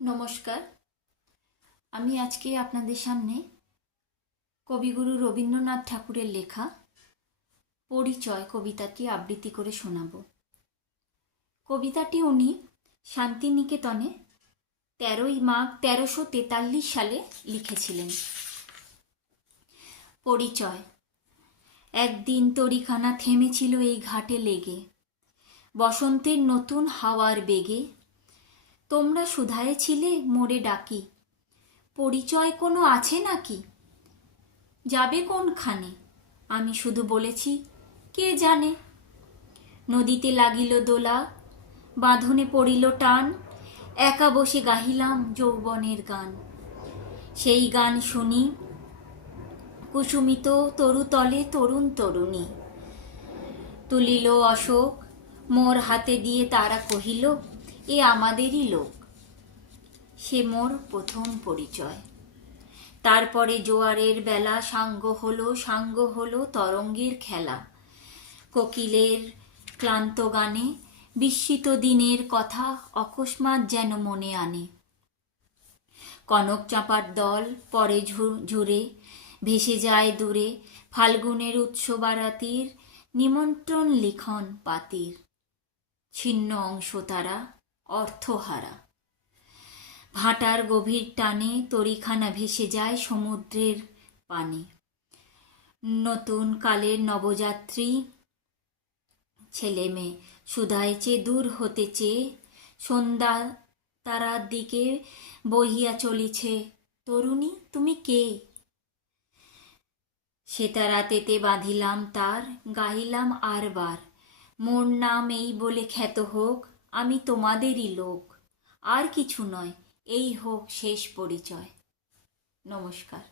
নমস্কার। আমি আজকে আপনাদের সামনে কবিগুরু রবীন্দ্রনাথ ঠাকুরের লেখা পরিচয় কবিতাটি আবৃত্তি করে শোনাব। কবিতাটি উনি শান্তিনিকেতনে 13ই মাঘ 1343 সালে লিখেছিলেন। পরিচয়। একদিন তরিখানা থেমেছিল এই ঘাটে লেগে, বসন্তের নতুন হাওয়ার বেগে। তোমরা শুধায়ে ছিলে মোরে ডাকি, পরিচয় কোনো আছে নাকি? যাবে কোনখানে? আমি শুধু বলেছি, কে জানে। নদীতে লাগিল দোলা, বাঁধনে পড়িল টান, একা বসে গাহিলাম যৌবনের গান। সেই গান শুনি কুসুমিত তরুতলে তরুণ তরুণী। তুলিল অশোক মোর হাতে দিয়ে, তারা কহিল এ আমাদেরই লোক। সে মোর প্রথম পরিচয়। তারপরে জোয়ারের বেলা, সাঙ্গ হলো তরঙ্গের খেলা। কোকিলের ক্লান্ত গানে বিস্মিত দিনের কথা অকস্মাৎ যেন মনে আনে। কনক চাঁপার দল পরে ঝুরে ভেসে যায় দূরে, ফাল্গুনের উৎসবারাতির নিমন্ত্রণ লিখন পাতির। ছিন্ন অংশ তারা অর্থহারা, ভাটার গভীর টানে তরিখানা ভেসে যায় সমুদ্রের পানে। নতুন কালের নবযাত্রী ছেলে মেয়ে শুধাইছে দূর হতে চেয়ে, সন্ধ্যা তারার দিকে বহিয়া চলিছে, তরুণী তুমি কে? সেতারাতেতে বাঁধিলাম তার, গাহিলাম আরবার, মোর নাম এই বলে খ্যাত হোক, আমি তোমাদেরই লোক। আর কিছু নয়, এই হোক শেষ পরিচয়। নমস্কার।